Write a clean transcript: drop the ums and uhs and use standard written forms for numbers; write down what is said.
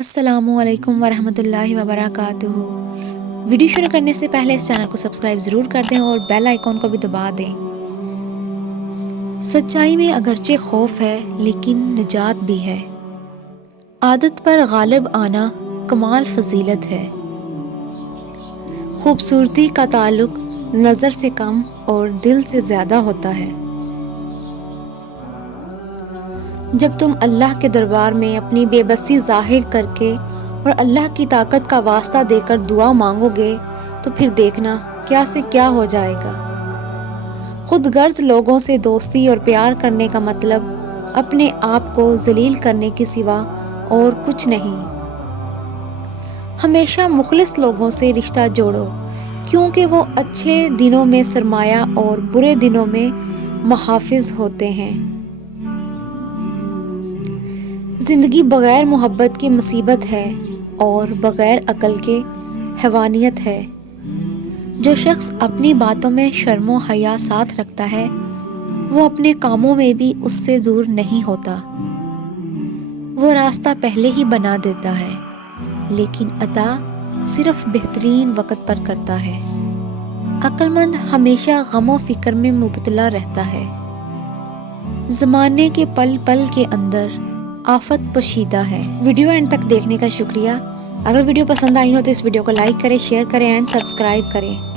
السلام علیکم ورحمۃ اللہ وبرکاتہ۔ ویڈیو شروع کرنے سے پہلے اس چینل کو سبسکرائب ضرور کر دیں اور بیل آئیکن کو بھی دبا دیں۔ سچائی میں اگرچہ خوف ہے لیکن نجات بھی ہے۔ عادت پر غالب آنا کمال فضیلت ہے۔ خوبصورتی کا تعلق نظر سے کم اور دل سے زیادہ ہوتا ہے۔ جب تم اللہ کے دربار میں اپنی بے بسی ظاہر کر کے اور اللہ کی طاقت کا واسطہ دے کر دعا مانگو گے تو پھر دیکھنا کیا سے کیا ہو جائے گا۔ خود غرض لوگوں سے دوستی اور پیار کرنے کا مطلب اپنے آپ کو ذلیل کرنے کے سوا اور کچھ نہیں۔ ہمیشہ مخلص لوگوں سے رشتہ جوڑو کیونکہ وہ اچھے دنوں میں سرمایہ اور برے دنوں میں محافظ ہوتے ہیں۔ زندگی بغیر محبت کی مصیبت ہے اور بغیر عقل کے حیوانیت ہے۔ جو شخص اپنی باتوں میں شرم و حیا ساتھ رکھتا ہے وہ اپنے کاموں میں بھی اس سے دور نہیں ہوتا۔ وہ راستہ پہلے ہی بنا دیتا ہے لیکن عطا صرف بہترین وقت پر کرتا ہے۔ عقل مند ہمیشہ غم و فکر میں مبتلا رہتا ہے۔ زمانے کے پل پل کے اندر آفت پوشیدہ ہے۔ ویڈیو اینڈ تک دیکھنے کا شکریہ۔ اگر ویڈیو پسند آئی ہو تو اس ویڈیو کو لائک کریں، شیئر کریں اینڈ سبسکرائب کریں۔